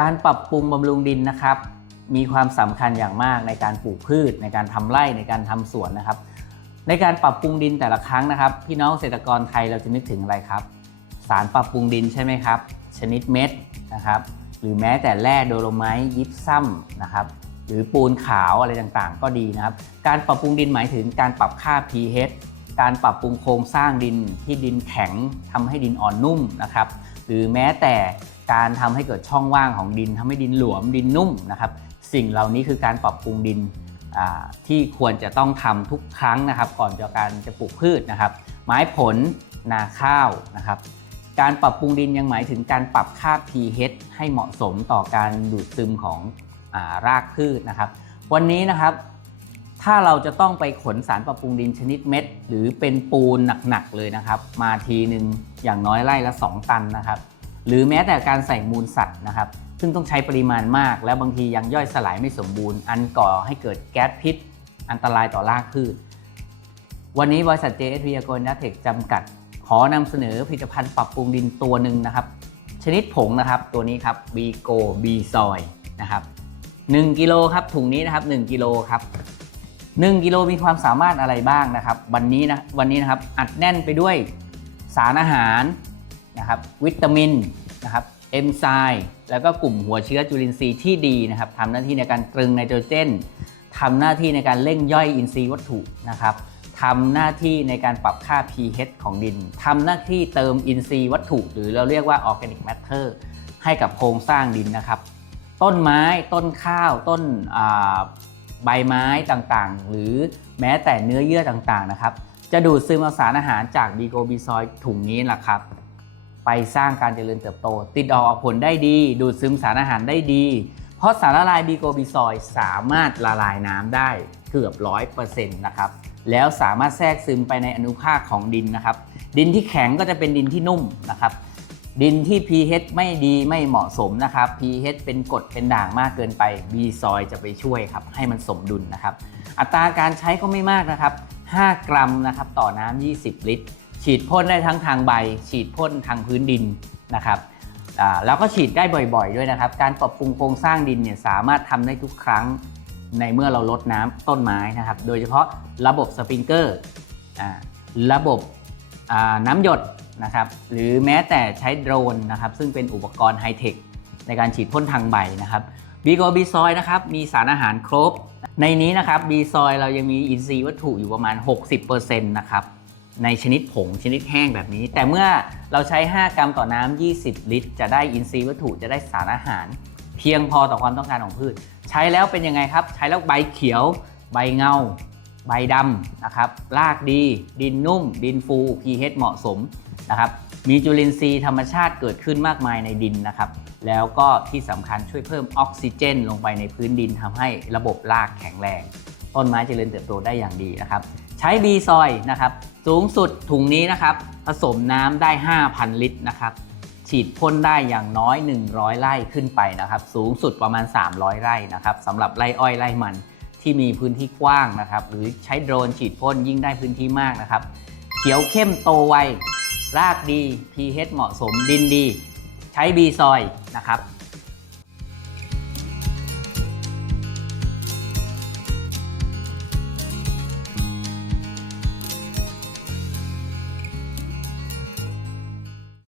การปรับปรุงบำรุงดินนะครับ มีความสำคัญอย่างมากในการปลูกพืช ในการทำไร่ในการทำสวนนะครับ ในการปรับปรุงดินแต่ละครั้งนะครับ พี่น้องเกษตรกรไทยเราจะนึกถึงอะไรครับ สารปรับปรุงดินใช่ไหมครับ ชนิดเม็ดนะครับหรือแม้แต่แร่โดโลไมต์ยิปซัมนะครับหรือปูนขาวอะไรต่างๆ ก็ดีนะครับ การปรับปรุงดินหมายถึงการปรับค่า pH การปรับปรุงโครงสร้างดินที่ดินแข็งทำให้ดินอ่อนนุ่มนะครับ หรือแม้แต่การทำให้เกิดช่องว่างของดินทำให้ดินหลวมดินนุ่มนะครับ สิ่งเหล่านี้คือการปรับปรุงดินที่ควรจะต้องทำทุกครั้งนะครับ ก่อนจะการจะปลูกพืชนะครับ ไม้ผลนาข้าวนะครับ การปรับปรุงดินยังหมายถึงการปรับค่า pH ให้เหมาะสมต่อการดูดซึมของอารากพืชนะครับ วันนี้นะครับ ถ้าเราจะต้องไปขนสารปรับปรุงดินชนิดเม็ด หรือเป็นปูนหนักๆเลยนะครับ มาทีหนึ่งอย่างน้อยไร่ละ 2 ตันนะครับ หรือแม้แต่การใส่มูลสัตว์นะครับ ซึ่งต้องใช้ปริมาณมาก และบางทียังย่อยสลายไม่สมบูรณ์ อันก่อให้เกิดแก๊สพิษ อันตรายต่อรากพืช วันนี้บริษัท JSV a g r o n a t e c h จำกัด ขอนำเสนอผลิตภัณฑ์ปรับปรุงดินตัวหนึ่งนะครับ ชนิดผงนะครับตัวนี้ครับ b g o b s o y นะครับ1กิโลครับถุงนี้นะครับ1กิโลครับ 1กิโลมีความสามารถอะไรบ้างนะครับ วันนี้นะวันนี้นะครับอัดแน่นไปด้วยสารอาหารนะครับ วิตามินนะครับเอนไซม์แล้วก็กลุ่มหัวเชื้อจุลินทรีย์ที่ดีนะครับทำหน้าที่ในการตรึงไนโตรเจนทำหน้าที่ในการเร่งย่อยอินทรีย์วัตถุนะครับทำหน้าที่ในการปรับค่า pH ของดินทำหน้าที่เติมอินทรีย์วัตถุ หรือเราเรียกว่า organic matter ให้กับโครงสร้างดินนะครับ ต้นไม้ต้นข้าวต้นอ่า ใบไม้ต่างๆ หรือแม้แต่เนื้อเยื่อต่างๆนะครับ จะดูดซึมเอาสารอาหารจากบีโกบีซอยถุงนี้แหละครับ ไปสร้างการเจริญเติบโต ติดดอกออกผลได้ดี ดูดซึมสารอาหารได้ดี เพราะสารละลายบีโกบีซอยสามารถละลายน้ำได้เกือบร้อยเปอร์เซ็นต์นะครับแล้วสามารถแทรกซึมไปในอนุภาคของดินนะครับ ดินที่แข็งก็จะเป็นดินที่นุ่มนะครับ ดินที่ pH ไม่ดีไม่เหมาะสมนะครับ pH เป็นกรดเป็นด่างมากเกินไป B ซอยจะไปช่วยครับ ให้มันสมดุลนะครับ อัตราการใช้ก็ไม่มากนะครับ 5 กรัมนะครับต่อน้ำ 20 ลิตร ฉีดพ่นได้ทั้งทางใบ ฉีดพ่นทางพื้นดินนะครับแล้วก็ฉีดได้บ่อยๆ ด้วยนะครับ การปรับปรุงโครงสร้างดินเนี่ยสามารถทำได้ทุกครั้งในเมื่อเราลดน้ำต้นไม้นะครับ โดยเฉพาะระบบสปริงเกอร์ ระบบน้ำหยด นะครับหรือแม้แต่ใช้โดรนนะครับซึ่งเป็นอุปกรณ์ไฮเทคในการฉีดพ่นทางใบนะครับบีโกบีซอยนะครับมีสารอาหารครบ ในนี้นะครับบีซอยเรายังมีอินทรีย์วัตถุอยู่ประมาณ 60%นะครับในชนิดผงชนิดแห้งแบบนี้ แต่เมื่อเราใช้ 5 กรัมต่อน้ำ20 ลิตร จะได้อินทรีย์วัตถุจะได้สารอาหาร เพียงพอต่อความต้องการของพืช ใช้แล้วเป็นยังไงครับ ใช้แล้วใบเขียว ใบเงา ใบดำนะครับรากดี ดินนุ่ม ดินฟู pH เหมาะสม นะครับมีจุลินทรีย์ธรรมชาติเกิดขึ้นมากมายในดินนะครับ แล้วก็ที่สำคัญช่วยเพิ่มออกซิเจน ลงไปในพื้นดินทำให้ระบบรากแข็งแรง ต้นไม้เจริญเติบโตได้อย่างดีนะครับ ใช้บีซอยนะครับสูงสุดถุงนี้นะครับ ผสมน้ำได้ 5,000 ลิตรนะครับฉีดพ่นได้อย่างน้อย 100 ไร่ขึ้นไปนะครับ สูงสุดประมาณ 300 ไร่นะครับสำหรับไร่อ้อยไร่มันที่มีพื้นที่กว้างนะครับ หรือใช้โดรนฉีดพ่นยิ่งได้พื้นที่มากนะครับ เขียวเข้มโตไว รากดี pH เหมาะสมดินดี ใช้บีซอยนะครับ